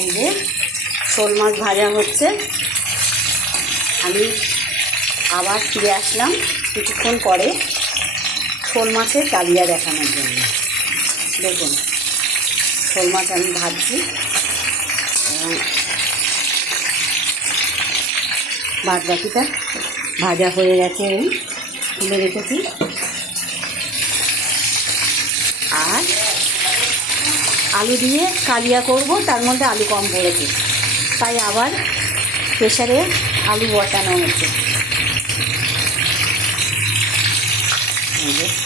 এই যে শোল মাছ ভাজা হচ্ছে। আমি আবার ফিরে আসলাম কিছুক্ষণ পরে শোল মাছের কালিয়া দেখানোর জন্য। দেখুন শোল মাছ আমি ভাজছি এবং বাদ বাকিটা ভাজা হয়ে গেছে, এই তুলে রেখেছি। আর আলু দিয়ে কালিয়া করব, তার মধ্যে আলু কম পড়েছে, তাই আবার প্রেসারে আলু বসানো হচ্ছে।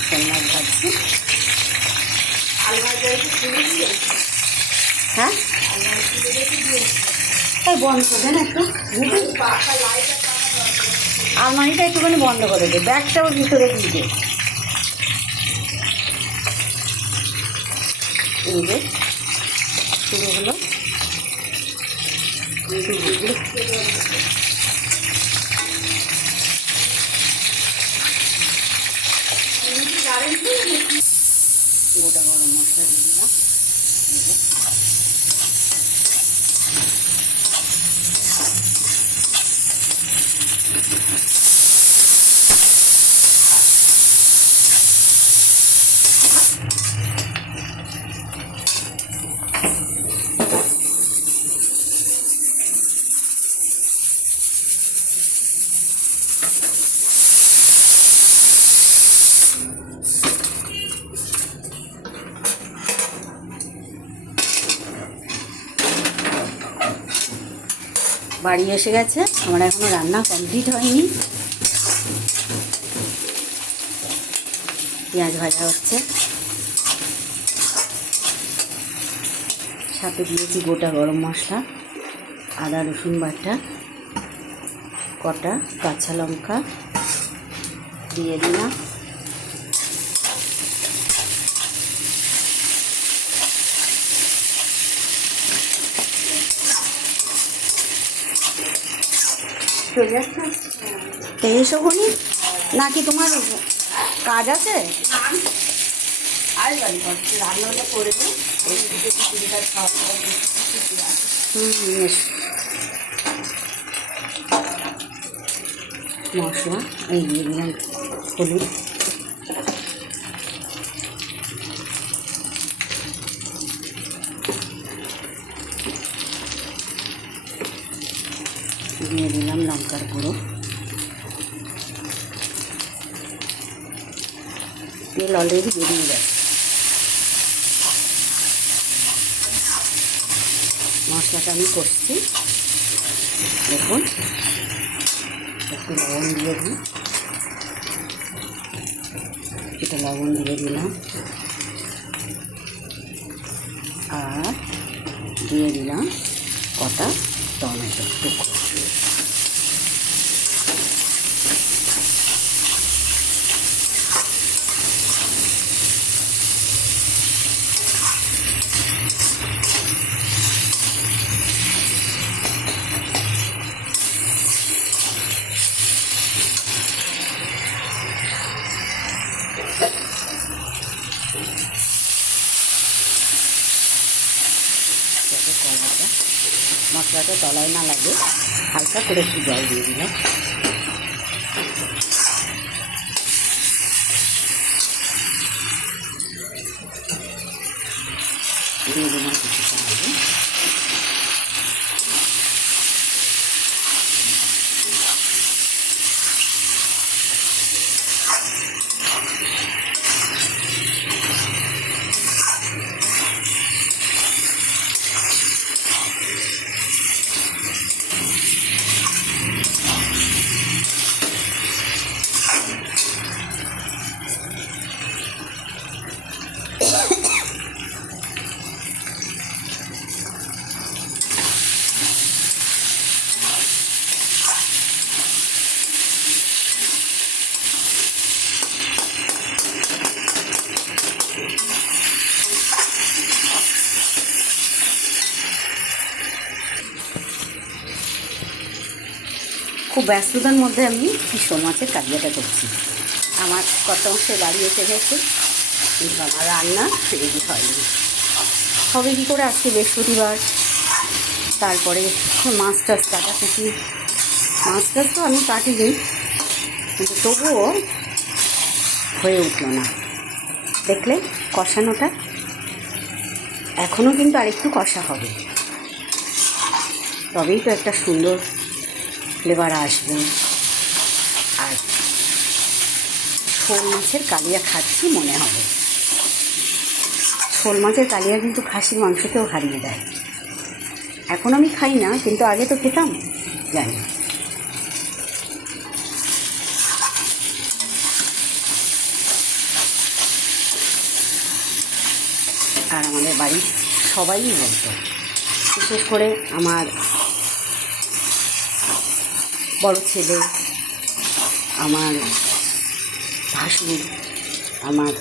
শোল মাছ ভাজছি। হ্যাঁ তাই বন্ধ করে না একটু, আলমারিটা একটুখানি বন্ধ করে দে, ব্যাগটাও ভিতরে দিয়ে। এই যে শুরু হলো। গোটা গরম মশলা দিয়ে দিলাম। বাড়ি এসে গেছে, আমার এখনো রান্না কমপ্লিট হয়নি। পেঁয়াজ ভাজা হচ্ছে, সাথে দিয়েছি গোটা গরম মশলা, আদা রসুন বাটা, কটা কাঁচা লঙ্কা দিয়ে দিলাম। এসো বলি নাকি তোমার কাজ আছে? রান্নাটা করে দিই। মশলা এই দিয়ে দিলাম, হলুদ, দিয়ে দিলাম লঙ্কার গুঁড়ো, তেল অলরেডি বেরিয়ে গেছে। মশলাটা আমি করছি, দেখুন একটু লবণ দিয়ে দিই, একটু লবণ দিয়ে দিলাম, আর দিয়ে দিলাম কটা টমেটো টুকরো। মশলাটা তলায় না লাগে, হালকা করে একটু জল দিয়ে দিলাম। দিয়ে দিলাম কিছু আলু, খুব ব্যস্ততার মধ্যে আমি শোল মাছের কালিয়াটা করছি। আমার কত অংশে বাড়ি এসে গেছে, কিন্তু আমার রান্না রেডি হয়নি। হবে কী করে, আজকে বৃহস্পতিবার, তারপরে মাছ টাছ কাটাকুটি, মাছ টাছ তো আমি কাটিনি, কিন্তু তবুও হয়ে উঠল না। দেখলে কষানোটা এখনও কিন্তু আরেকটু কষা হবে, তবেই তো একটা সুন্দর ফ্লেভার আসবে। আর শোল মাছের কালিয়া খাচ্ছি মনে হবে। শোল মাছের কালিয়া কিন্তু খাসির মাংসতেও হারিয়ে দেয়। এখন আমি খাই না, কিন্তু আগে তো খেতাম, জানি। আর আমাদের বাড়ির সবাই বলতো, বিশেষ করে আমার বড় ছেলে, আমার ভাসুর, আমার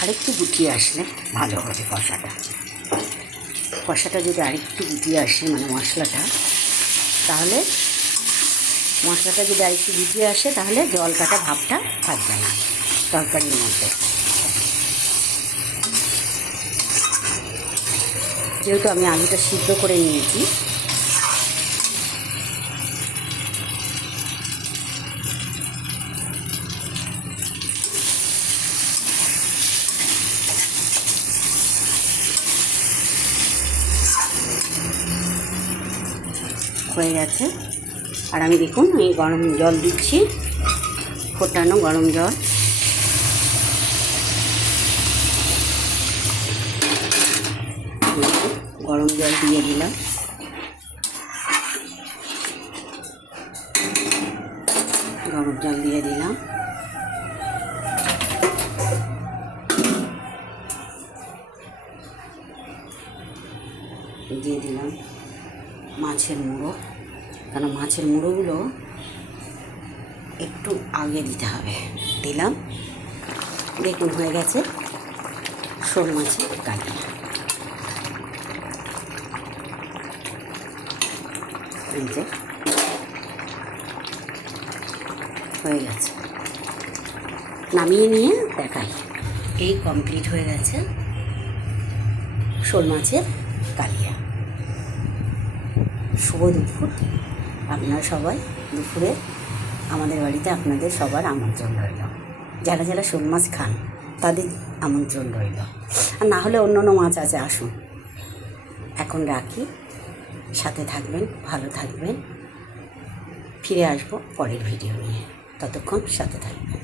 আরেকটু গুটিয়ে আসলে ভালো হবে কষাটা যদি আরেকটু গুটিয়ে আসে, মানে মশলাটা, তাহলে মশলাটা যদি আরেকটু গুটিয়ে আসে তাহলে জল কাটা ভাবটা থাকবে না তরকারির মধ্যে। যেহেতু আমি আলুটা সিদ্ধ করে নিয়েছি, হয়ে গেছে। আর আমি দেখুন এই গরম জল দিচ্ছি, ফোটানো গরম জল। গরম জল দিয়ে দিলাম, গরম জল দিয়ে দিলাম। দিয়ে দিলাম মাছের মুড়ো, কারণ মাছের মুড়োগুলো একটু আগে দিতে হবে। দিলাম, দেখুন হয়ে গেছে শোল মাছের কালিয়া। এই যে হয়ে গেছে, নামিয়ে নিয়ে দেখাই। এই কমপ্লিট হয়ে গেছে শোল মাছের কালিয়া। শুভ দুপুর। আপনারা সবাই দুপুরে আমাদের বাড়িতে আপনাদের সবার আমন্ত্রণ রইল। যারা যারা শোল মাছ খান তাদের আমন্ত্রণ রইল, আর না হলে অন্য অন্য মাছ আছে, আসুন। এখন রাখি, সাথে থাকবেন, ভালো থাকবেন। ফিরে আসবো পরের ভিডিও নিয়ে, ততক্ষণ সাথে থাকবেন।